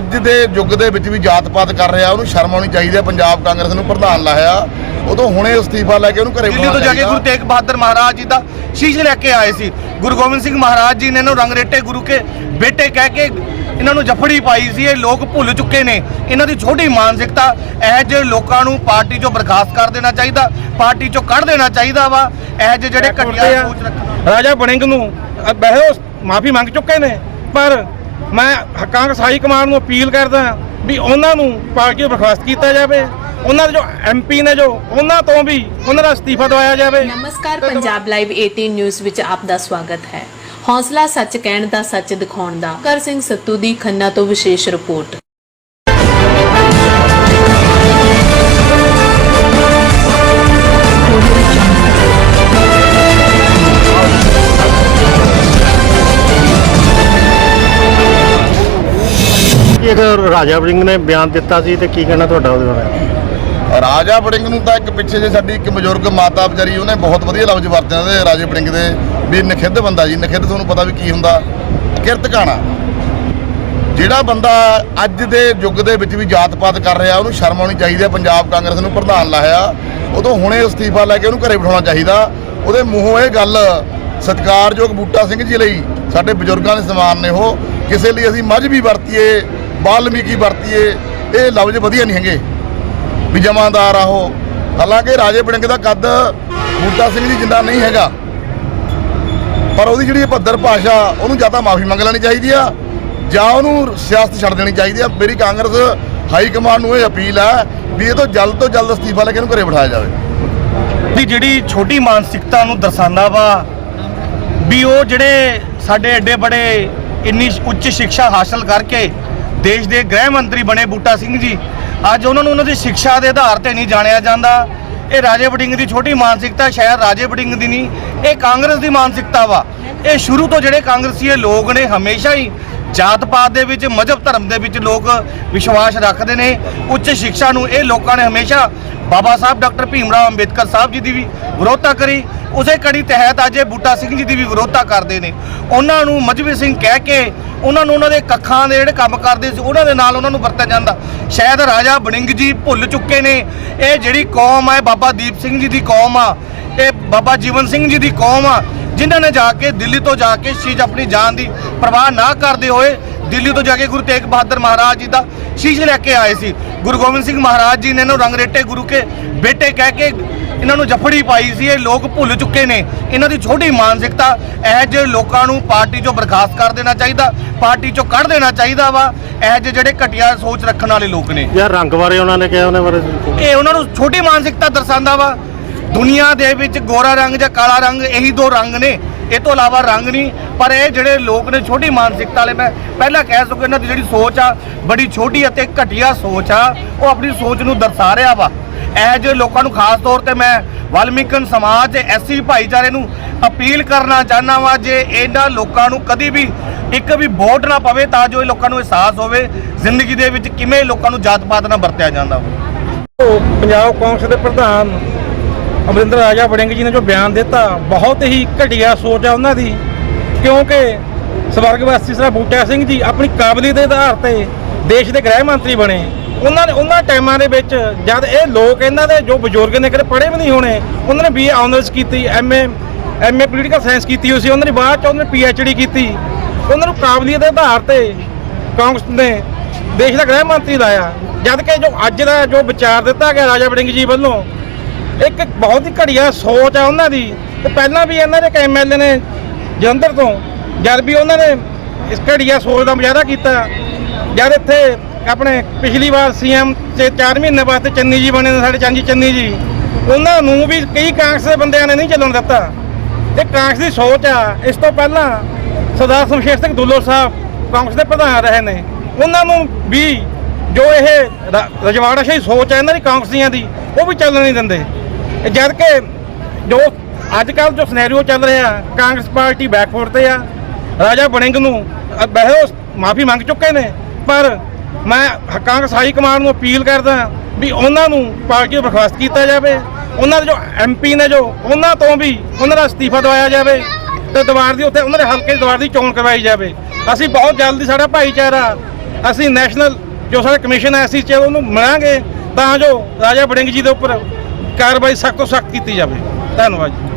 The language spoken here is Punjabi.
ਅੱਜ ਦੇ ਯੁੱਗ ਦੇ ਵਿੱਚ ਵੀ ਜਾਤ-ਪਾਤ ਕਰ ਰਿਹਾ ਉਹਨੂੰ ਸ਼ਰਮ ਆਉਣੀ ਚਾਹੀਦੀ ਹੈ ਪੰਜਾਬ ਕਾਂਗਰਸ ਨੂੰ ਪ੍ਰਧਾਨ ਲਾਇਆ। ਉਦੋਂ ਹੁਣੇ ਅਸਤੀਫਾ ਲੈ ਕੇ ਉਹਨੂੰ ਘਰੇ ਦਿੱਲੀ ਤੋਂ ਜਾ ਕੇ ਗੁਰੂ ਤੇਗ ਬਹਾਦਰ ਮਹਾਰਾਜ ਜੀ ਦਾ ਸ਼ੀਸ਼ ਲੈ ਕੇ ਆਏ ਸੀ। ਗੁਰੂ ਗੋਬਿੰਦ ਸਿੰਘ ਮਹਾਰਾਜ ਜੀ ਨੇ ਇਹਨੂੰ ਰੰਗਰੇਟੇ ਗੁਰੂ ਕੇ ਬੇਟੇ ਕਹਿ ਕੇ ਇਹਨਾਂ ਨੂੰ ਜਫੜੀ ਪਾਈ ਸੀ ਇਹ ਲੋਕ ਭੁੱਲ ਚੁੱਕੇ ਨੇ। ਇਹਨਾਂ ਦੀ ਛੋਟੀ ਮਾਨਸਿਕਤਾ ਇਹ ਜਿਹੇ ਲੋਕਾਂ ਨੂੰ ਪਾਰਟੀ ਚੋਂ ਬਰਖਾਸਤ ਕਰ ਦੇਣਾ ਚਾਹੀਦਾ ਪਾਰਟੀ ਚੋਂ ਕੱਢ ਦੇਣਾ ਚਾਹੀਦਾ ਵਾ ਇਹ ਜਿਹੇ ਜਿਹੜੇ ਘਟੀਆ ਸੋਚ ਰੱਖਣ। ਰਾਜਾ ਬੜਿੰਗ ਨੂੰ ਵੈਸੇ ਉਹ ਮਾਫੀ ਮੰਗ ਚੁੱਕੇ ਨੇ ਪਰ ਮੈਂ ਕਾਂਗਰਸ ਹਾਈ ਕਮਾਂਡ ਨੂੰ ਅਪੀਲ ਕਰਦਾ ਵੀ ਉਹਨਾਂ ਨੂੰ ਪਾਰਟੀ ਤੋਂ ਬਰਖਾਸਤ ਕੀਤਾ ਜਾਵੇ। ਉਹਨਾਂ ਦੇ ਜੋ ਐਮਪੀ ਨੇ ਜੋ ਉਹਨਾਂ ਤੋਂ ਵੀ ਉਹਨਾਂ ਦਾ ਅਸਤੀਫਾ ਦਵਾਇਆ ਜਾਵੇ। ਨਮਸਕਾਰ, ਪੰਜਾਬ ਲਾਈਵ 18 ਨਿਊਜ਼ ਵਿੱਚ ਆਪ ਦਾ ਸਵਾਗਤ ਹੈ। ਹੌਸਲਾ ਸੱਚ ਕਹਿਣ ਦਾ, ਸੱਚ ਦਿਖਾਉਣ ਦਾ। ਕਰ ਸਿੰਘ ਸੱਤੂ ਦੀ ਖੰਨਾ ਤੋਂ ਵਿਸ਼ੇਸ਼ ਰਿਪੋਰਟ। ਇੱਕ ਰਾਜਾ ਵੜਿੰਗ ਨੇ ਬਿਆਨ ਦਿੱਤਾ ਸੀ ਤੇ ਕੀ ਕਹਿਣਾ ਤੁਹਾਡਾ ਉਹਦੇ ਬਾਰੇ? ਰਾਜਾ ਵੜਿੰਗ ਨੂੰ ਤਾਂ ਇੱਕ ਪਿੱਛੇ ਜੇ ਸਾਡੀ ਇੱਕ ਬਜ਼ੁਰਗ ਮਾਤਾ ਵਿਚਾਰੀ, ਉਹਨੇ ਬਹੁਤ ਵਧੀਆ ਲਫ਼ਜ਼ ਵਰਤੇ ਉਹਦੇ ਰਾਜੇ ਵੜਿੰਗ ਦੇ, ਵੀ ਨਖਿੱਧ ਬੰਦਾ ਜੀ, ਨਖਿੱਧ ਤੁਹਾਨੂੰ ਪਤਾ ਵੀ ਕੀ ਹੁੰਦਾ। ਕਿਰਤ ਕਾਣਾ। ਜਿਹੜਾ ਬੰਦਾ ਅੱਜ ਦੇ ਯੁੱਗ ਦੇ ਵਿੱਚ ਵੀ ਜਾਤ-ਪਾਤ ਕਰ ਰਿਹਾ, ਉਹਨੂੰ ਸ਼ਰਮ ਆਉਣੀ ਚਾਹੀਦੀ ਹੈ, ਪੰਜਾਬ ਕਾਂਗਰਸ ਨੂੰ ਪ੍ਰਧਾਨ ਲਾਇਆ। ਉਦੋਂ ਹੁਣੇ ਅਸਤੀਫਾ ਲੈ ਕੇ ਉਹਨੂੰ ਘਰੇ ਬਿਠਾਉਣਾ ਚਾਹੀਦਾ। ਉਹਦੇ ਮੂੰਹੋਂ ਇਹ ਗੱਲ, ਸਤਿਕਾਰਯੋਗ ਬੂਟਾ ਸਿੰਘ ਜੀ ਲਈ, ਸਾਡੇ ਬਜ਼ੁਰਗਾਂ ਦੇ ਸਮਾਨ ਨੇ ਉਹ, ਕਿਸੇ ਲਈ ਅਸੀਂ ਮੱਝ ਵੀ ਵਰਤੀਏ ਬਾਲਮੀਕੀ ਵਰਤੀਏ, ਇਹ ਲਫ਼ਜ਼ ਵਧੀਆ ਨਹੀਂ ਹੈਗੇ। ਵੀ ਜਮਾਦਾਰ ਆ ਉਹ। ਹਾਲਾਂਕਿ ਰਾਜੇ ਵੜਿੰਗ ਦਾ ਕੱਦ ਬੂਟਾ ਸਿੰਘ ਜੀ ਜਿੰਦਾ ਨਹੀਂ ਹੈਗਾ। ਪਰ ਉਹਦੀ ਜਿਹੜੀ ਇਹ ਭੱਦਰ ਭਾਸ਼ਾ, ਉਹਨੂੰ ਜਾਂ ਤਾਂ ਮਾਫੀ ਮੰਗ ਲੈਣੀ ਚਾਹੀਦੀ ਆ, ਜਾਂ ਉਹਨੂੰ ਸਿਆਸਤ ਛੱਡ ਦੇਣੀ ਚਾਹੀਦੀ ਆ। ਮੇਰੀ ਕਾਂਗਰਸ ਹਾਈ ਕਮਾਂਡ ਨੂੰ ਇਹ ਅਪੀਲ ਆ ਵੀ ਇਹ ਤੋਂ ਜਲਦ ਤੋਂ ਜਲਦ ਅਸਤੀਫਾ ਲੈ ਕੇ ਇਹਨੂੰ ਘਰੇ ਬਿਠਾਇਆ ਜਾਵੇ। ਦੀ ਜਿਹੜੀ ਛੋਟੀ ਮਾਨਸਿਕਤਾ ਨੂੰ ਦਰਸਾਉਂਦਾ ਵਾ, ਵੀ ਉਹ ਜਿਹੜੇ ਸਾਡੇ ਐਡੇ ਬੜੇ ਇੰਨੀ ਉੱਚ ਸਿੱਖਿਆ ਹਾਸਲ ਕਰਕੇ ਦੇਸ਼ ਦੇ ਗ੍ਰਹਿ ਮੰਤਰੀ ਬਣੇ ਬੂਟਾ ਸਿੰਘ ਜੀ। ਅੱਜ ਉਹਨਾਂ ਨੂੰ ਉਹਨਾਂ ਦੀ ਸਿੱਖਿਆ ਦੇ ਆਧਾਰ ਤੇ ਨਹੀਂ ਜਾਣਿਆ ਜਾਂਦਾ। ਇਹ ਰਾਜੇ ਵਡਿੰਗ ਦੀ ਛੋਟੀ ਮਾਨਸਿਕਤਾ ਸ਼ਾਇਦ ਰਾਜੇ ਵਡਿੰਗ ਦੀ ਨਹੀਂ, ਇਹ ਕਾਂਗਰਸ ਦੀ ਮਾਨਸਿਕਤਾ ਵਾ। ਇਹ ਸ਼ੁਰੂ ਤੋਂ ਜਿਹੜੇ ਕਾਂਗਰਸੀ ਲੋਕ ਨੇ, ਹਮੇਸ਼ਾ ਹੀ ਜਾਤ ਪਾਤ ਦੇ ਵਿੱਚ, ਮਜ਼ਹਬ ਧਰਮ ਦੇ ਵਿੱਚ ਲੋਕ ਵਿਸ਼ਵਾਸ ਰੱਖਦੇ ਨੇ। ਉੱਚ ਸਿੱਖਿਆ ਨੂੰ ਇਹ ਲੋਕਾਂ ਨੇ ਹਮੇਸ਼ਾ ਬਾਬਾ ਸਾਹਿਬ ਡਾਕਟਰ ਭੀਮ ਰਾਓ ਅੰਬੇਦਕਰ ਸਾਹਿਬ ਜੀ ਦੀ ਵੀ ਵਿਰੋਧਤਾ ਕਰੀ। ਉਸੇ ਕੜੀ ਤਹਿਤ ਅੱਜ ਇਹ ਬੂਟਾ ਸਿੰਘ ਜੀ ਦੀ ਵੀ ਵਿਰੋਧਤਾ ਕਰਦੇ ਨੇ। ਉਹਨਾਂ ਨੂੰ ਮਜਬੀ ਸਿੰਘ ਕਹਿ ਕੇ ਉਹਨਾਂ ਨੂੰ ਉਹਨਾਂ ਦੇ ਕੱਖਾਂ ਦੇ ਜਿਹੜੇ ਕੰਮ ਕਰਦੇ ਸੀ, ਉਹਨਾਂ ਦੇ ਨਾਲ ਉਹਨਾਂ ਨੂੰ ਵਰਤਿਆ ਜਾਂਦਾ। ਸ਼ਾਇਦ ਰਾਜਾ ਬੜਿੰਗ ਜੀ ਭੁੱਲ ਚੁੱਕੇ ਨੇ। ਇਹ ਜਿਹੜੀ ਕੌਮ ਹੈ ਬਾਬਾ ਦੀਪ ਸਿੰਘ ਜੀ ਦੀ ਕੌਮ ਆ, ਇਹ ਬਾਬਾ ਜੀਵਨ ਸਿੰਘ ਜੀ ਦੀ ਕੌਮ ਆ, ਜਿਨ੍ਹਾਂ ਨੇ ਜਾ ਕੇ ਦਿੱਲੀ ਤੋਂ ਜਾ ਕੇ ਸ਼ੀਸ਼ ਆਪਣੀ ਜਾਨ ਦੀ ਪਰਵਾਹ ਨਾ ਕਰਦੇ ਹੋਏ ਦਿੱਲੀ ਤੋਂ ਜਾ ਕੇ ਗੁਰੂ ਤੇਗ ਬਹਾਦਰ ਮਹਾਰਾਜ ਜੀ ਦਾ ਸ਼ੀਸ਼ ਲੈ ਕੇ ਆਏ ਸੀ। ਗੁਰੂ ਗੋਬਿੰਦ ਸਿੰਘ ਮਹਾਰਾਜ ਜੀ ਨੇ ਇਹਨੂੰ ਰੰਗਰੇਟੇ ਗੁਰੂ ਕੇ ਬੇਟੇ ਕਹਿ ਕੇ ਇਹਨਾਂ ਨੂੰ ਜਫੜੀ ਪਾਈ ਸੀ ਇਹ ਲੋਕ ਭੁੱਲ ਚੁੱਕੇ ਨੇ। ਇਹਨਾਂ ਦੀ ਛੋਟੀ ਮਾਨਸਿਕਤਾ ਇਹ ਜਿਹੇ ਲੋਕਾਂ ਨੂੰ ਪਾਰਟੀ ਚੋਂ ਬਰਖਾਸਤ ਕਰ ਦੇਣਾ ਚਾਹੀਦਾ ਪਾਰਟੀ ਚੋਂ ਕੱਢ ਦੇਣਾ ਚਾਹੀਦਾ ਵਾ ਇਹ ਜਿਹੇ ਜਿਹੜੇ ਘਟੀਆ ਸੋਚ ਰੱਖਣ ਵਾਲੇ ਲੋਕ ਨੇ। ਯਾਰ ਰੰਗ ਬਾਰੇ ਉਹਨਾਂ ਨੇ ਕਿਹਾ ਉਹਨੇ ਬਾਰੇ ਇਹ ਉਹਨਾਂ ਨੂੰ ਛੋਟੀ ਮਾਨਸਿਕਤਾ ਦਰਸਾਉਂਦਾ ਵਾ। ਦੁਨੀਆ ਦੇ ਵਿੱਚ ਗੋਰਾ ਰੰਗ ਜਾਂ ਕਾਲਾ ਰੰਗ ਇਹੀ ਦੋ ਰੰਗ ਨੇ। ਇਹ ਤੋਂ ਇਲਾਵਾ ਰੰਗ ਨਹੀਂ ਪਰ ਇਹ ਜਿਹੜੇ ਲੋਕ ਨੇ ਛੋਟੀ ਮਾਨਸਿਕਤਾ ਵਾਲੇ ਮੈਂ ਪਹਿਲਾਂ ਕਹਿ ਸਕਦਾ ਇਹਨਾਂ ਦੀ ਜਿਹੜੀ ਸੋਚ ਆ ਬੜੀ ਛੋਟੀ ਅਤੇ ਘਟੀਆ ਸੋਚ ਆ ਉਹ ਆਪਣੀ ਸੋਚ ਨੂੰ ਦਰਸਾ ਰਿਹਾ ਵਾ। ਇਹ ਜਿਹੇ ਲੋਕਾਂ ਨੂੰ ਖਾਸ ਤੌਰ ਤੇ ਮੈਂ ਵਾਲਮੀਕਨ ਸਮਾਜ ਤੇ ਐਸਸੀ ਭਾਈਚਾਰੇ ਨੂੰ ਅਪੀਲ ਕਰਨਾ ਚਾਹਨਾ ਵਾ ਜੇ ਇਹਨਾਂ ਲੋਕਾਂ ਨੂੰ ਕਦੀ ਵੀ ਇੱਕ ਵੀ ਵੋਟ ਨਾ ਪਵੇ ਤਾਂ ਜੋ ਇਹ ਲੋਕਾਂ ਨੂੰ ਅਹਿਸਾਸ ਹੋਵੇ, ਜ਼ਿੰਦਗੀ ਦੇ ਵਿੱਚ ਕਿਵੇਂ ਲੋਕਾਂ ਨੂੰ ਜਾਤ ਪਾਤ ਨਾਲ ਵਰਤਿਆ ਜਾਂਦਾ ਵਾ ਪੰਜਾਬ ਕਾਂਗਰਸ ਦੇ ਪ੍ਰਧਾਨ ਅਮਰਿੰਦਰ ਰਾਜਾ ਵੜਿੰਗ ਜੀ ਨੇ ਜੋ ਬਿਆਨ ਦਿੱਤਾ, ਬਹੁਤ ਹੀ ਘਟੀਆ ਸੋਚ ਆ ਉਹਨਾਂ ਦੀ, ਕਿਉਂਕਿ ਸਵਰਗਵਾਸੀ ਸਰਾ ਬੂਟਾ ਸਿੰਘ ਜੀ ਆਪਣੀ ਕਾਬਲੀਅਤ ਦੇ ਆਧਾਰ ਤੇ ਦੇਸ਼ ਦੇ ਗ੍ਰਹਿ ਮੰਤਰੀ ਬਣੇ। ਉਹਨਾਂ ਨੇ ਉਹਨਾਂ ਟਾਈਮਾਂ ਦੇ ਵਿੱਚ ਜਦ ਇਹ ਲੋਕ ਇਹਨਾਂ ਦੇ ਜੋ ਬਜ਼ੁਰਗ ਨੇ ਕਦੇ ਪੜ੍ਹੇ ਵੀ ਨਹੀਂ ਹੋਣੇ, ਉਹਨਾਂ ਨੇ ਬੀ ਆਨਰਸ ਕੀਤੀ ਐਮਏ ਐਮਏ ਪੋਲੀਟੀਕਲ ਸਾਇੰਸ ਕੀਤੀ ਹੋਈ ਸੀ, ਉਹਨਾਂ ਨੇ ਬਾਅਦ ਚ ਉਹਨਾਂ ਨੇ ਪੀਐਚਡੀ ਕੀਤੀ। ਉਹਨਾਂ ਨੂੰ ਕਾਬਲੀਅਤ ਦੇ ਆਧਾਰ ਤੇ ਕਾਂਗਰਸ ਨੇ ਦੇਸ਼ ਦਾ ਗ੍ਰਹਿ ਮੰਤਰੀ ਲਾਇਆ ਜਦ ਕਿ ਜੋ ਅੱਜ ਦਾ ਜੋ ਵਿਚਾਰ ਦਿੱਤਾ ਗਿਆ ਰਾਜਾ ਵੜਿੰਗ ਜੀ ਵੱਲੋਂ, ਇੱਕ ਬਹੁਤ ਹੀ ਘੜੀਆ ਸੋਚ ਆ ਉਹਨਾਂ ਦੀ। ਤੇ ਪਹਿਲਾਂ ਵੀ ਇਹਨਾਂ ਦੇ ਇੱਕ ਐਮਐਲਏ ਨੇ ਜਲੰਧਰ ਤੋਂ, ਜਦ ਵੀ ਉਹਨਾਂ ਨੇ ਇਸ ਘੜੀਆ ਸੋਚ ਦਾ ਮੁਜ਼ਾਹਰਾ ਕੀਤਾ, ਜਦ ਇੱਥੇ ਆਪਣੇ ਪਿਛਲੀ ਵਾਰ ਸੀਐਮ ਤੇ 4 ਮਹੀਨੇ ਬਾਅਦ ਤੇ ਚੰਨੀ ਜੀ ਬਣੇ ਨੇ ਸਾਡੇ ਚਾਂਜੀ ਚੰਨੀ ਜੀ। ਉਹਨਾਂ ਨੂੰ ਵੀ ਕਈ ਕਾਂਗਰਸ ਦੇ ਬੰਦਿਆਂ ਨੇ ਨਹੀਂ ਚੱਲਣ ਦਿੱਤਾ। ਇਹ ਕਾਂਗਰਸ ਦੀ ਸੋਚ ਆ ਇਸ ਤੋਂ ਪਹਿਲਾਂ ਸਰਦਾਰ ਸ਼ਮਸ਼ੇਰ ਸਿੰਘ ਦੁੱਲੋ ਸਾਹਿਬ ਕਾਂਗਰਸ ਦੇ ਪ੍ਰਧਾਨ ਰਹੇ ਨੇ। ਉਹਨਾਂ ਨੂੰ ਵੀ ਜੋ ਇਹ ਰ- ਰਜਵਾੜਾਸ਼ਾਹੀ ਸੋਚ ਹੈ ਇਹਨਾਂ ਦੀ ਕਾਂਗਰਸੀਆਂ ਦੀ ਉਹ ਵੀ ਚੱਲਣ ਨਹੀਂ ਦਿੰਦੇ। ਇਹ ਜਦ ਕਿ ਜੋ ਅੱਜ ਕੱਲ ਜੋ ਸਿਨੈਰੀਓ ਚੱਲ ਰਿਹਾ ਕਾਂਗਰਸ ਪਾਰਟੀ ਬੈਕਫੁੱਟ ਤੇ ਆ ਰਾਜਾ ਬਣਿੰਗ ਨੂੰ ਅ, ਮਾਫੀ ਮੰਗ ਚੁੱਕੇ ਨੇ ਪਰ ਮੈਂ ਕਾਂਗਰਸ ਹਾਈ ਕਮਾਂਡ ਨੂੰ ਅਪੀਲ ਕਰਦਾ ਵੀ ਉਹਨਾਂ ਨੂੰ ਪਾਰਟੀ ਤੋਂ ਬਰਖਾਸਤ ਕੀਤਾ ਜਾਵੇ। ਉਹਨਾਂ ਦੇ ਜੋ ਐਮਪੀ ਨੇ ਜੋ ਉਹਨਾਂ ਤੋਂ ਵੀ ਉਹਨਾਂ ਦਾ ਅਸਤੀਫਾ ਦਵਾਇਆ ਜਾਵੇ ਤੇ ਦੀਵਾਰ ਦੀ ਉੱਥੇ ਉਹਨਾਂ ਦੇ ਹਲਕੇ ਦੀ ਦੀਵਾਰ ਦੀ ਚੋਣ ਕਰਵਾਈ ਜਾਵੇ। ਅਸੀਂ ਬਹੁਤ ਜਲਦੀ ਸਾਡਾ ਭਾਈਚਾਰਾ, ਅਸੀਂ ਨੈਸ਼ਨਲ ਜੋ ਸਾਡਾ ਕਮਿਸ਼ਨ ਹੈ, ਅਸੀਂ 'ਚ ਉਹਨੂੰ ਮਿਲਾਂਗੇ ਤਾਂ ਜੋ ਰਾਜਾ ਵੜਿੰਗ ਜੀ ਦੇ ਉੱਪਰ ਕਾਰਵਾਈ ਸਖਤ ਤੋਂ ਸਖਤ ਕੀਤੀ ਜਾਵੇ। ਧੰਨਵਾਦ ਜੀ।